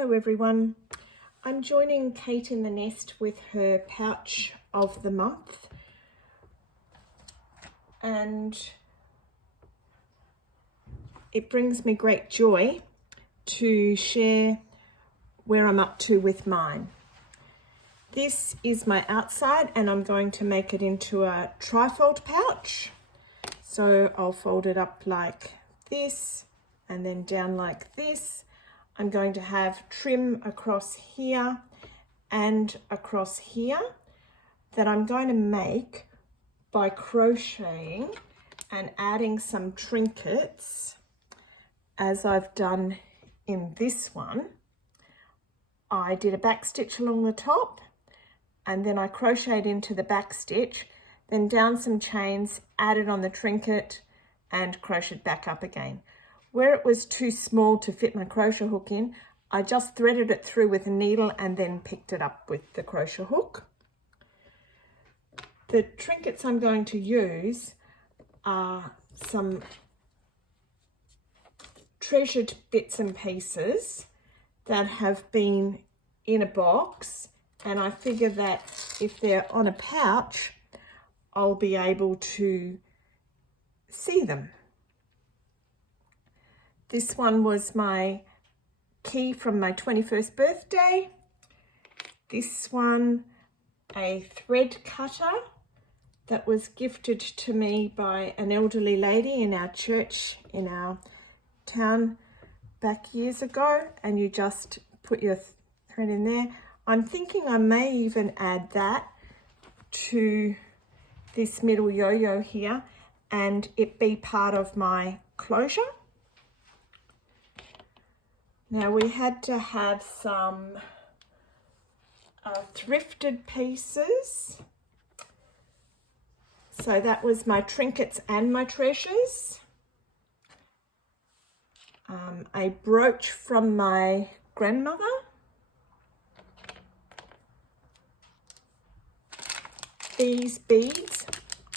Hello everyone, I'm joining Kate in the nest with her pouch of the month, and it brings me great joy to share where I'm up to with mine. This is my outside and I'm going to make it into a trifold pouch. So I'll fold it up like this and then down like this. I'm going to have trim across here and across here that I'm going to make by crocheting and adding some trinkets as I've done in this one. I did a back stitch along the top and then I crocheted into the back stitch, then down some chains, added on the trinket and crocheted back up again. Where it was too small to fit my crochet hook in, I just threaded it through with a needle and then picked it up with the crochet hook. The trinkets I'm going to use are some treasured bits and pieces that have been in a box, and I figure that if they're on a pouch, I'll be able to see them. This one was my key from my 21st birthday. This one, a thread cutter that was gifted to me by an elderly lady in our church in our town back years ago, and you just put your thread in there. I'm thinking I may even add that to this middle yo-yo here and it be part of my closure. Now we had to have some thrifted pieces. So that was my trinkets and my treasures. A brooch from my grandmother. These beads,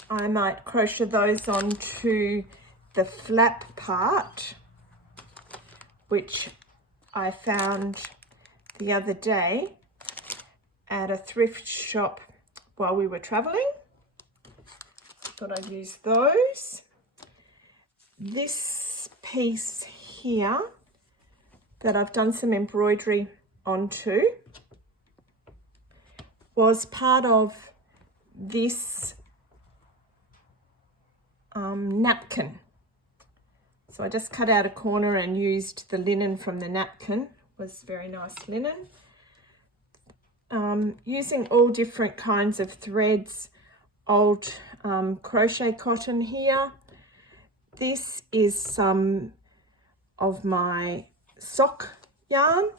I might crochet those onto the flap part, which I found the other day at a thrift shop while we were traveling. Thought I'd use those. This piece here that I've done some embroidery onto was part of this napkin. So I just cut out a corner and used the linen from the napkin. It was very nice linen. Using all different kinds of threads, old crochet cotton here. This is some of my sock yarn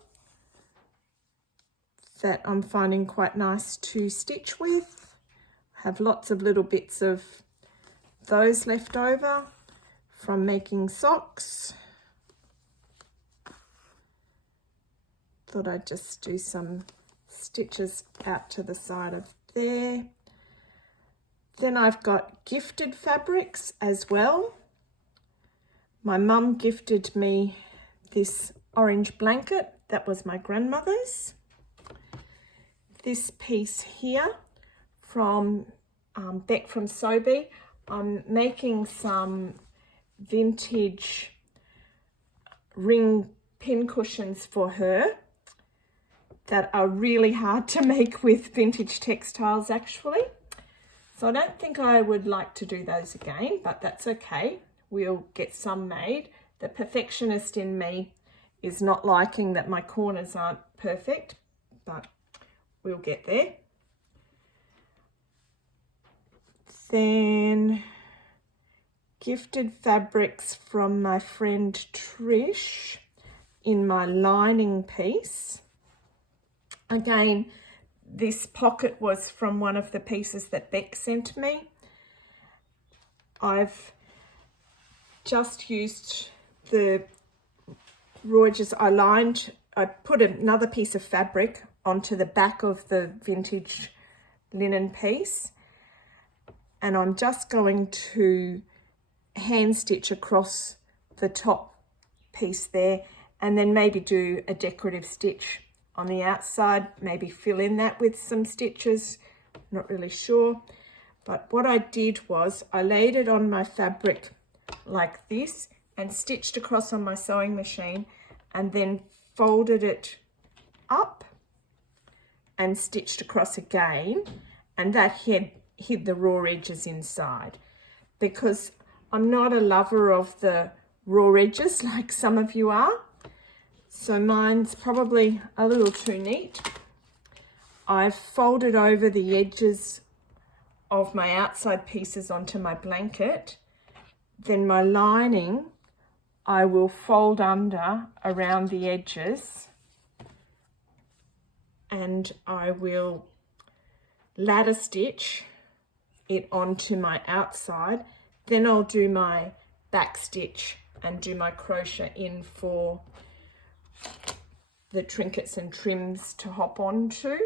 that I'm finding quite nice to stitch with. I have lots of little bits of those left over from making socks. Thought I'd just do some stitches out to the side of there. Then I've got gifted fabrics as well. My mum gifted me this orange blanket that was my grandmother's. This piece here from Beck from Sobe. I'm making some vintage ring pin cushions for her that are really hard to make with vintage textiles actually. So I don't think I would like to do those again, but that's okay. We'll get some made. The perfectionist in me is not liking that my corners aren't perfect, but we'll get there. Then gifted fabrics from my friend Trish in my lining piece. Again, this pocket was from one of the pieces that Beck sent me. I've just used the rouges I put another piece of fabric onto the back of the vintage linen piece, and I'm just going to hand stitch across the top piece there and then maybe do a decorative stitch on the outside, maybe fill in that with some stitches, not really sure. But what I did was I laid it on my fabric like this and stitched across on my sewing machine, and then folded it up and stitched across again, and that hid the raw edges inside, because I'm not a lover of the raw edges like some of you are. So mine's probably a little too neat. I've folded over the edges of my outside pieces onto my blanket. Then my lining, I will fold under around the edges, and I will ladder stitch it onto my outside. Then I'll do my back stitch and do my crochet in for the trinkets and trims to hop onto.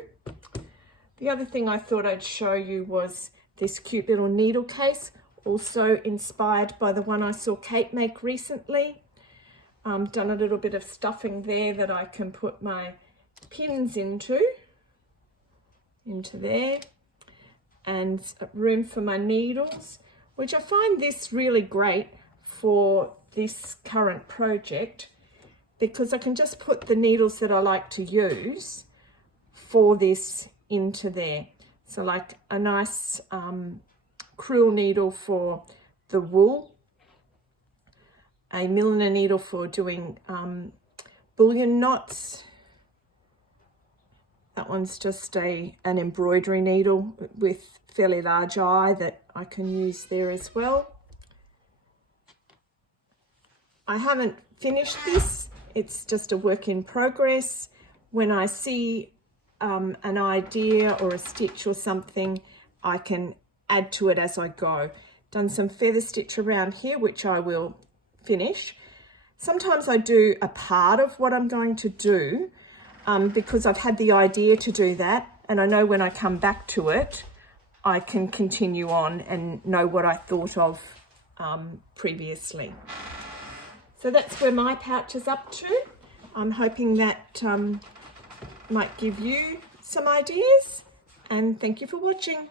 The other thing I thought I'd show you was this cute little needle case, also inspired by the one I saw Kate make recently. Done a little bit of stuffing there that I can put my pins into there, and room for my needles, which I find this really great for this current project, because I can just put the needles that I like to use for this into there. So like a nice crewel needle for the wool, a milliner needle for doing bullion knots. That one's just an embroidery needle with fairly large eye that I can use there as well. I haven't finished this. It's just a work in progress. When I see an idea or a stitch or something, I can add to it as I go. Done some feather stitch around here, which I will finish. Sometimes I do a part of what I'm going to do because I've had the idea to do that, and I know when I come back to it, I can continue on and know what I thought of previously. So that's where my pouch is up to. I'm hoping that might give you some ideas, and thank you for watching.